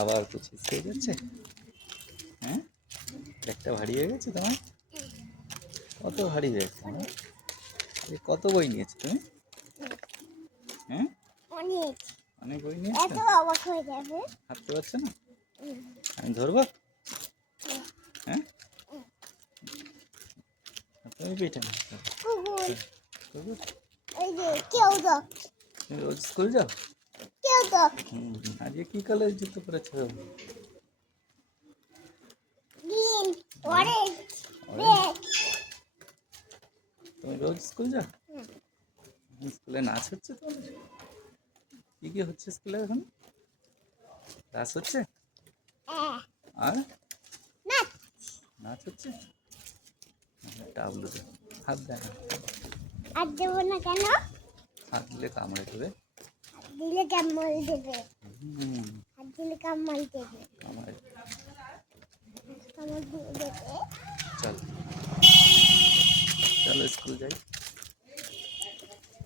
আবার কিছু খেয়ে যাচ্ছে। হ্যাঁ, একটা ভারী হয়ে গেছে তোমার। কত ভারী হয়েছে? কত বই নিয়েছো তুমি? হ্যাঁ, অনেক বই নিয়েছো। হাঁটতে পারছো না? আমি ধরবো? হ্যাঁ, তুমি পিঠে তুমি রোজ স্কুল যাও? আজকে কি কালার জুতো পরেছো? তুমি রোজ স্কুল যাও? স্কুলে নাচ হচ্ছে তোমাদের? কি কি হচ্ছে স্কুলে এখন? ক্লাস হচ্ছে আর নাচ হচ্ছে? টাবলু হাত দেয় না। আর দেবো না কেন? হাত দিলে কামড়ে দেবে। দিলে কামড় দেবে। হাত দিলে কামড় দেবে। কামড়ে কামড় দেবে। চল চলো স্কুল যাই।